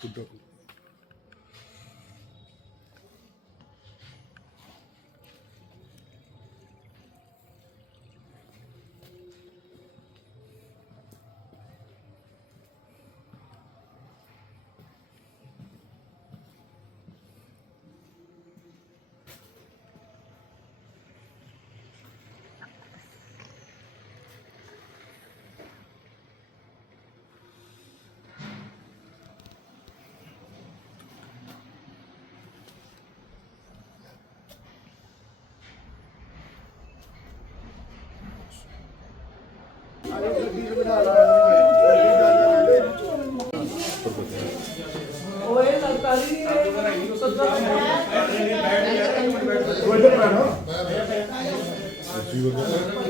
good luck.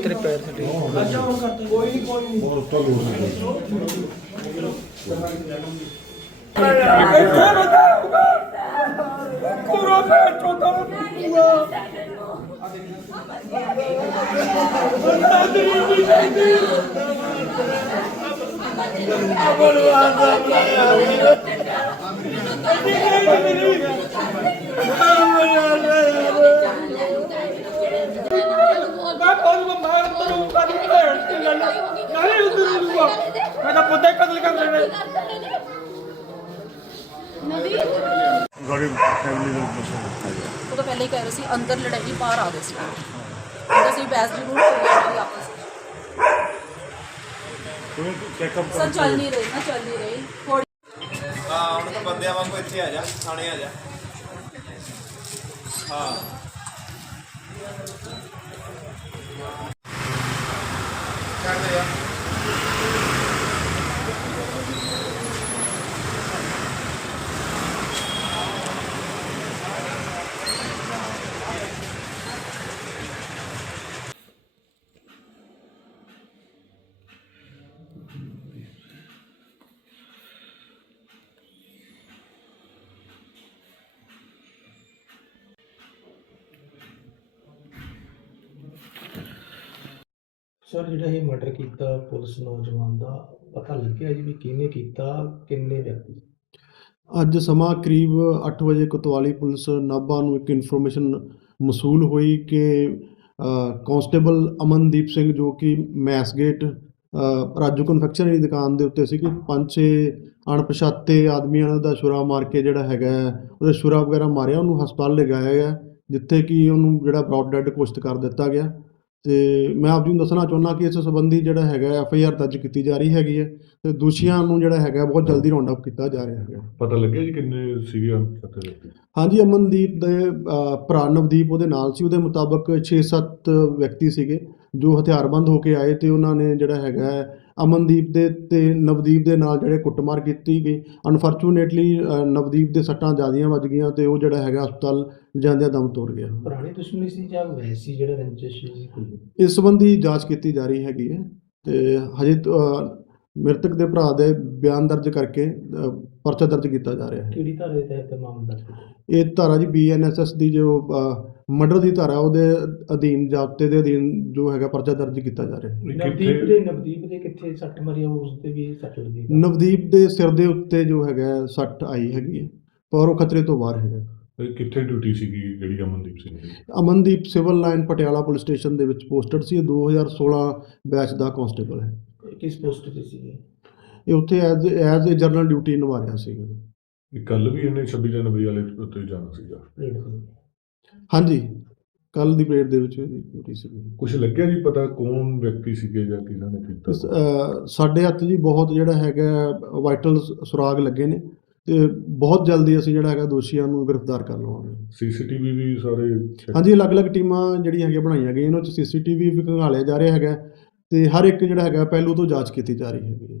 ਤੇਰੇ ਪੈਰ ਥੱਲੇ ਮੈਂ ਬਹੁਤ ਮੈਂ ਤੈਨੂੰ ਕੱਢ ਕੇ ਲੈ ਨਾਲੇ ਉਧਰ ਰੂਗਾ ਮੈਂ ਤਾਂ ਪੁੱਤੇ ਕਤਲ ਕਰ ਲੈਣੇ ਗਾੜੀ ਫੈਮਿਲੀ ਦੇ ਦੱਸੋ ਉਹ ਤਾਂ ਪਹਿਲੇ ਹੀ ਕਹਿ ਰਹੇ ਸੀ ਅੰਦਰ ਲੜਾਈ ਬਾਹਰ ਆ ਗਈ ਸੀ ਉਹਦਾ ਸੀ ਬੈਸ ਜ਼ਰੂਰ ਹੋਈ ਤੁਸੀਂ ਚੈੱਕਅਪ ਸਰ ਚੱਲ ਨਹੀਂ ਰਹੀ ਨਾ ਚੱਲ ਨਹੀਂ ਰਹੀ। ਥੋੜੀ ਹਾਂ ਹੁਣ ਤਾਂ ਬੰਦਿਆਂ ਵਾਂਗੂ ਇੱਥੇ ਆ ਜਾ ਥਾਣੇ ਆ ਜਾ। ਹਾਂ। ਸਰ ਜਿਹੜਾ ਇਹ ਮਰਡਰ ਕੀਤਾ ਪੁਲਿਸ ਨੌਜਵਾਨ ਦਾ ਪਤਾ ਲੱਗਿਆ ਜੀ ਵੀ ਕਿਹਨੇ ਕੀਤਾ ਕਿੰਨੇ ਵਿਅਕਤੀ? ਅੱਜ ਸਮਾਂ ਕਰੀਬ 8 ਵਜੇ ਕੋਤਵਾਲੀ ਪੁਲਿਸ ਨਾਭਾ ਨੂੰ ਇੱਕ ਇਨਫੋਰਮੇਸ਼ਨ ਮਸੂਲ ਹੋਈ ਕਿ ਅ, ਕਾਂਸਟੇਬਲ ਅਮਨਦੀਪ ਸਿੰਘ ਜੋ ਕਿ ਮੈਸਗੇਟ ਰਾਜੂ ਕਨਫੈਕਸ਼ਨਰੀ ਦੀ ਦੁਕਾਨ ਦੇ ਉੱਤੇ ਸੀ ਕਿ ਪੰਜ ਛੇ ਅਣਪਛਾਤੇ ਆਦਮੀਆਂ ਦਾ ਛੁਰਾ ਮਾਰ ਕੇ ਜਿਹੜਾ ਹੈਗਾ ਹੈ, ਉਹਦੇ ਛੁਰਾ ਵਗੈਰਾ ਮਾਰਿਆ ਉਹਨੂੰ ਹਸਪਤਾਲ ਲਿਜਾਇਆ ਗਿਆ ਜਿੱਥੇ ਕਿ ਉਹਨੂੰ ਜਿਹੜਾ ਬ੍ਰੌਡ ਡੈਡ ਘੋਸ਼ਿਤ ਕਰ ਦਿੱਤਾ ਗਿਆ। ਤੇ ਮੈਂ ਆਪ ਜੀ ਨੂੰ ਦੱਸਣਾ ਚਾਹੁੰਦਾ ਕਿ ਇਸ ਸੰਬੰਧੀ ਜਿਹੜਾ ਹੈਗਾ ਐਫ ਆਈ ਆਰ ਦਰਜ ਕੀਤੀ ਜਾ ਰਹੀ ਹੈਗੀ ਹੈ ਤੇ ਦੋਸ਼ੀਆਂ ਨੂੰ ਜਿਹੜਾ ਹੈਗਾ ਬਹੁਤ ਜਲਦੀ ਰਾਉਂਡ ਅਪ ਕੀਤਾ ਜਾ ਰਿਹਾ ਹੈਗਾ। ਪਤਾ ਲੱਗਿਆ ਜੀ ਕਿੰਨੇ ਸੀਗੇ ਸੱਤੇ ਵਿਅਕਤੀ ਹਾਂਜੀ ਅਮਨਦੀਪ ਦੇ ਭਰਾ ਨਵਦੀਪ ਉਹਦੇ ਨਾਲ ਸੀ ਉਹਦੇ ਮੁਤਾਬਕ 6-7 ਵਿਅਕਤੀ ਸੀਗੇ ਜੋ ਹਥਿਆਰਬੰਦ ਹੋ ਕੇ ਆਏ ਤੇ ਉਹਨਾਂ ਨੇ ਜਿਹੜਾ ਹੈਗਾ ਅਮਨਦੀਪ ਦੇ ਤੇ ਨਵਦੀਪ ਦੇ ਨਾਲ ਜਿਹੜੇ ਕੁੱਟਮਾਰ ਕੀਤੀ ਗਈ। ਅਨਫੋਰਚੂਨੇਟਲੀ ਨਵਦੀਪ ਦੇ ਸੱਟਾਂ ਜ਼ਿਆਦੀਆਂ ਵੱਜ ਗਈਆਂ ਤੇ ਉਹ ਜਿਹੜਾ ਹੈਗਾ ਹਸਪਤਾਲ ਜਾਂਦਿਆਂ ਦਮ ਤੋੜ ਗਿਆ। ਪੁਰਾਣੀ ਦੁਸ਼ਮਣੀ ਸੀ ਜਾਂ ਵੈਸੀ ਜਿਹੜਾ ਰੰਜਿਸ਼ ਸੀ ਇਸ ਸੰਬੰਧੀ ਜਾਂਚ ਕੀਤੀ ਜਾ ਰਹੀ ਹੈਗੀ ਹੈ ਤੇ ਹਜੇ ਮ੍ਰਿਤਕ ਦੇ ਭਰਾ ਦੇ ਬਿਆਨ ਦਰਜ ਕਰਕੇ ਅ, ਪਰਚਾ ਦਰਜ ਕੀਤਾ ਜਾ ਰਿਹਾ ਹੈ। ਕਿਹੜੀ ਧਾਰਾ ਦੇ ਤਹਿਤ ਮਾਮਲਾ ਦਰਜ ਕੀਤਾ? ਇਹ ਧਾਰਾ ਜੀ ਬੀਐਨਐਸਐਸ ਦੀ ਜੋ ਮਰਡਰ ਦੀ ਧਾਰਾ ਉਹਦੇ ਅਧੀਨ ਜ਼ਾਬਤੇ ਦੇ ਅਧੀਨ ਜੋ ਹੈਗਾ ਪਰਚਾ ਦਰਜ ਕੀਤਾ ਜਾ ਰਿਹਾ ਹੈ। ਨਵਦੀਪ ਦੇ ਨਵਦੀਪ ਦੇ ਕਿੱਥੇ ਸੱਟ ਮਾਰੀ ਆ ਉਸ ਤੇ ਵੀ ਸੱਟ ਲੱਗੀ ਨਵਦੀਪ ਦੇ ਸਿਰ ਦੇ ਉੱਤੇ ਜੋ ਹੈਗਾ ਸੱਟ ਆਈ ਹੈਗੀ ਹੈ ਪਰ ਉਹ ਖਤਰੇ ਤੋਂ ਬਾਹਰ ਹੈਗਾ। ਇਹ ਕਿੱਥੇ ਡਿਊਟੀ ਸੀਗੀ ਜਿਹੜੀ ਅਮਨਦੀਪ ਸਿੰਘ ਦੀ? Amandeep civil line Patiala police station ਦੇ ਵਿੱਚ ਪੋਸਟਡ ਸੀ ਇਹ 2016 ਬੈਚ ਦਾ ਕਾਂਸਟੇਬਲ ਹੈ। ਕਿਸ ਪੋਸਟ ਤੇ ਸੀ ਇਹ ਉੱਥੇ ਐਜ਼ ਐਜ਼ ਜਨਰਲ ਡਿਊਟੀ ਨਿਭਾ ਰਿਹਾ ਸੀ। ਇਹ ਕੱਲ ਵੀ ਇਹਨੇ 26 ਜਨਵਰੀ ਵਾਲੇ ਉੱਤੇ ਜਾਣਾ ਸੀਗਾ। ਹਾਂਜੀ ਕੱਲ ਦੀ ਪਰੇਡ ਦੇ ਵਿੱਚ ਡਿਊਟੀ ਸੀ ਕੁਝ ਲੱਗਿਆ ਜੀ ਪਤਾ ਕੌਣ ਵਿਅਕਤੀ ਸੀਗੇ ਜਾਂ ਕਿਹਨਾਂ ਨੇ ਕੀਤਾ? ਅ, ਸਾਡੇ ਹੱਥ ਜੀ ਬਹੁਤ ਜਿਹੜਾ ਹੈਗਾ ਵਾਈਟਲ ਸੁਰਾਗ ਲੱਗੇ ਨੇ ਤੇ ਬਹੁਤ ਜਲਦੀ ਅਸੀਂ ਜਿਹੜਾ ਹੈਗਾ ਦੋਸ਼ੀਆਂ ਨੂੰ ਗ੍ਰਿਫਤਾਰ ਕਰ ਲਵਾਂਗੇ। ਸੀਸੀਟੀਵੀ ਵੀ ਸਾਰੇ ਹਾਂਜੀ ਅਲੱਗ-ਅਲੱਗ ਟੀਮਾਂ ਜਿਹੜੀਆਂ ਹੈਗੀਆਂ ਬਣਾਈਆਂ ਗਈਆਂ ਇਹਨਾਂ 'ਚ ਸੀਸੀਟੀਵੀ ਵੀ ਖੰਗਾਲਿਆ ਜਾ ਰਿਹਾ ਹੈਗਾ। ਤੇ ਹਰ ਇੱਕ ਜਿਹੜਾ ਹੈਗਾ ਪਹਿਲੂ ਤੋਂ ਜਾਂਚ ਕੀਤੀ ਜਾ ਰਹੀ ਹੈਗੀ